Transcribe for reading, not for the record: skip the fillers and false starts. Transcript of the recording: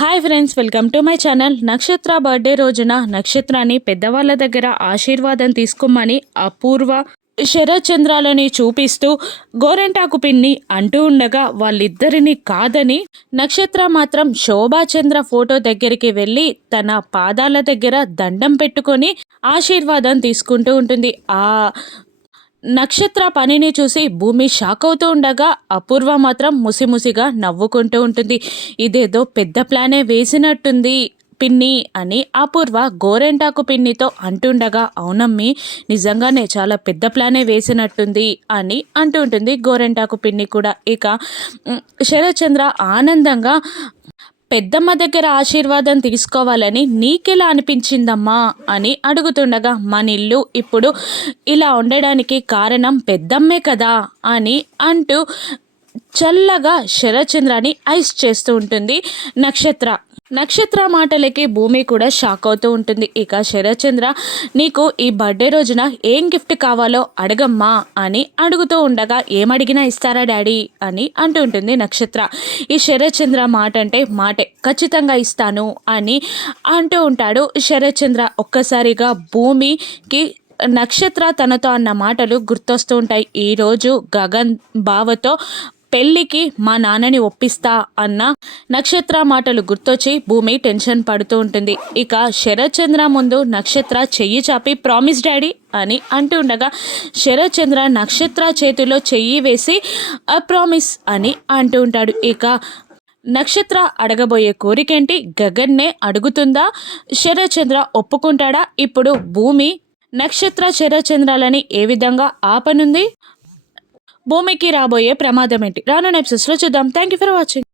Hi friends, welcome to my channel. నక్షత్ర birthday రోజున నక్షత్రాన్ని పెద్దవాళ్ళ దగ్గర ఆశీర్వాదం తీసుకోమని అపూర్వ శరత్ చంద్రాలని చూపిస్తూ గోరెంటాకు పిన్ని అంటూ ఉండగా వాళ్ళిద్దరిని కాదని నక్షత్ర మాత్రం శోభాచంద్ర ఫోటో దగ్గరికి వెళ్ళి తన పాదాల దగ్గర దండం పెట్టుకొని ఆశీర్వాదం తీసుకుంటూ ఉంటుంది. ఆ నక్షత్ర పనిని చూసి భూమి షాక్ అవుతూ ఉండగా అపూర్వ మాత్రం ముసిముసిగా నవ్వుకుంటూ ఉంటుంది. ఇదేదో పెద్ద ప్లానే వేసినట్టుంది పిన్ని అని అపూర్వ గోరెంటాకు పిన్నితో అంటుండగా, అవునమ్మి నిజంగానే చాలా పెద్ద ప్లానే వేసినట్టుంది అని అంటూ ఉంటుంది గోరెంటాకు పిన్ని కూడా. ఇక శరత్చంద్ర ఆనందంగా పెద్దమ్మ దగ్గర ఆశీర్వాదం తీసుకోవాలని నీకెలా అనిపించిందమ్మా అని అడుగుతుండగా, మన ఇల్లు ఇప్పుడు ఇలా ఉండడానికి కారణం పెద్దమ్మే కదా అని అంటూ చల్లగా శరత్చంద్రాని ఐస్ చేస్తూ ఉంటుంది నక్షత్ర. నక్షత్ర మాటలకి భూమి కూడా షాక్ అవుతూ ఉంటుంది. ఇక శరత్చంద్ర, నీకు ఈ బర్త్డే రోజున ఏం గిఫ్ట్ కావాలో అడగమ్మా అని అడుగుతూ ఉండగా, ఏమడిగినా ఇస్తారా డాడీ అని అంటూ ఉంటుంది నక్షత్ర. ఈ శరత్చంద్ర మాట అంటే మాటే, ఖచ్చితంగా ఇస్తాను అని అంటూ ఉంటాడు శరత్చంద్ర. ఒక్కసారిగా భూమికి నక్షత్ర తనతో అన్న మాటలు గుర్తొస్తూ ఉంటాయి. ఈరోజు గగన్ బావతో పెళ్ళికి మా నాన్నని ఒప్పిస్తా అన్న నక్షత్ర మాటలు గుర్తొచ్చి భూమి టెన్షన్ పడుతూ ఉంటుంది. ఇక శరత్చంద్ర ముందు నక్షత్ర చెయ్యి చాపి ప్రామిస్ డాడీ అని అంటూ ఉండగా, శరత్చంద్ర నక్షత్ర చేతిలో చెయ్యి వేసి ప్రామిస్ అని అంటూ ఉంటాడు. ఇక నక్షత్ర అడగబోయే కోరికేంటి? గగన్నే అడుగుతుందా? శరత్చంద్ర ఒప్పుకుంటాడా? ఇప్పుడు భూమి నక్షత్ర శరత్చంద్రాలని ఏ విధంగా ఆపనుంది? భూమికి రాబోయే ప్రమాదం ఏంటి? రానున్న ఎపిసోడ్స్లో చూద్దాం. Thank you for watching.